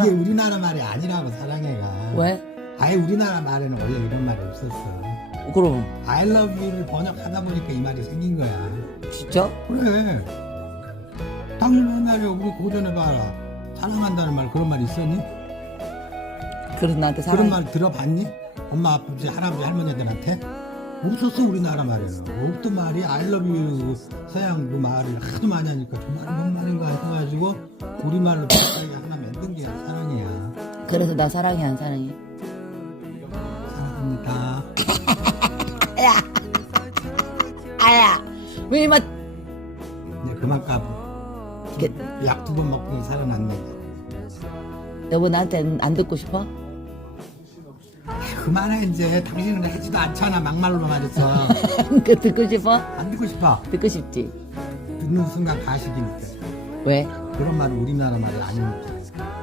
이게 우리나라 말이 아니라고 사랑해가. 왜? 아예 우리나라 말에는 원래 이런 말이 없었어. 그럼 I love you를 번역하다 보니까 이 말이 생긴 거야. 진짜? 그래. 당신 옛날에 우리 고전해봐라. 사랑한다는 말 그런 말 있었니? 그래서 나한테 사랑. 그런 말 들어봤니? 엄마, 아버지, 할아버지, 할머니들한테? 없었어 우리나라 말에는 없던 말이 I love you 서양 그 말을 하도 많이 하니까 저 말은 뭔 말인가 해가지고 우리말로 비슷하게 하나 만든 게 사랑이야 그래서 나 사랑해 안 사랑해? 사랑합니다 아야, 아야. 왜 이마 이제 그만 까부 이게 약두 번 먹고 살아났네 여보 나한테 안 듣고 싶어? 그만해 이제 당신은 하지도 않잖아 막말로 말했어 그 듣고 싶어? 안 듣고 싶어 듣고 싶지. 듣는 순간 가식이니까 왜? 그런 말은 우리나라 말이 아니니까